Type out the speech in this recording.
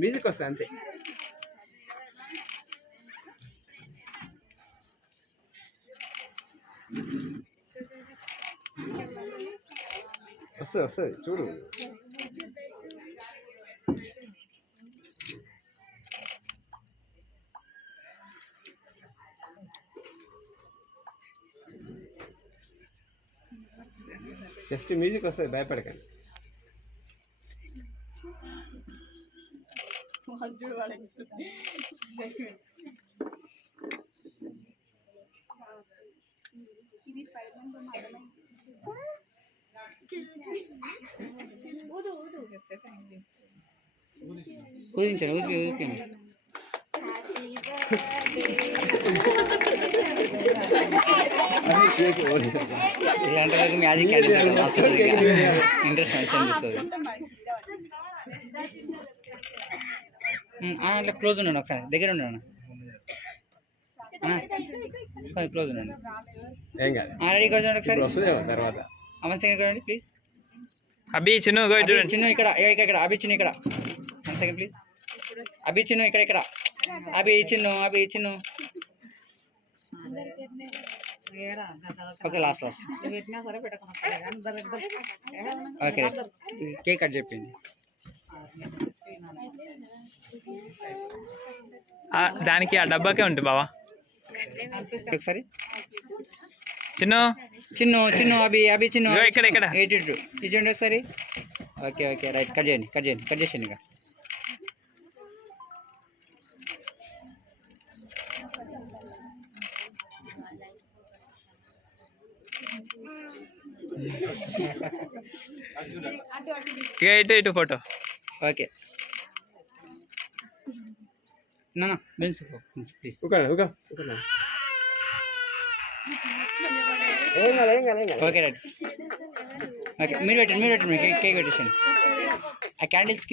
Music వస్తుంది అంతే. వస్తుంది వస్తుంది చూడు. జస్ట్ మ్యూజిక్ వస్తుంది, భయపడకండి. ఊదించండి, ఊదించండి. ఇలాంటి మ్యాజిక్ ఇంట్రెస్ట్ అనిపిస్తుంది. అట్లా క్లోజ్ ఉండండి, ఒకసారి దగ్గర ఉండండి, క్లోజ్ ఉండండి. ఏం కాదు, రెడీ చూడండి ఒకసారి. తర్వాత 1 సెకండ్ చూడండి ప్లీజ్. అభి చిన్ను చిన్ను ఇక్కడ ఇక్కడ అభి చిన్ను ఇక్కడ 1 సెకండ్ ప్లీజ్. అభి చిన్ను ఇక్కడ ఇక్కడ Abhi Chinnu okay last okay cake cut చెప్పింది. దానికి ఆ డబ్బాకే ఉంటుంది బావా. ఒకసారి చిన్ను చిన్ను అభి చిన్ను ఇక్కడ 82 ఇచ్చేయండి ఒకసారి. ఓకే ఓకే రైట్, కట్ చేయండి ఇక. ఇటు ఫోటో. ఓకే నాన్న బెన్స్ ప్లీజ్. Okay right. ఓకే మీరు పెట్టండి కేక్ పెట్టేసండి. ఆ క్యాండిల్స్కి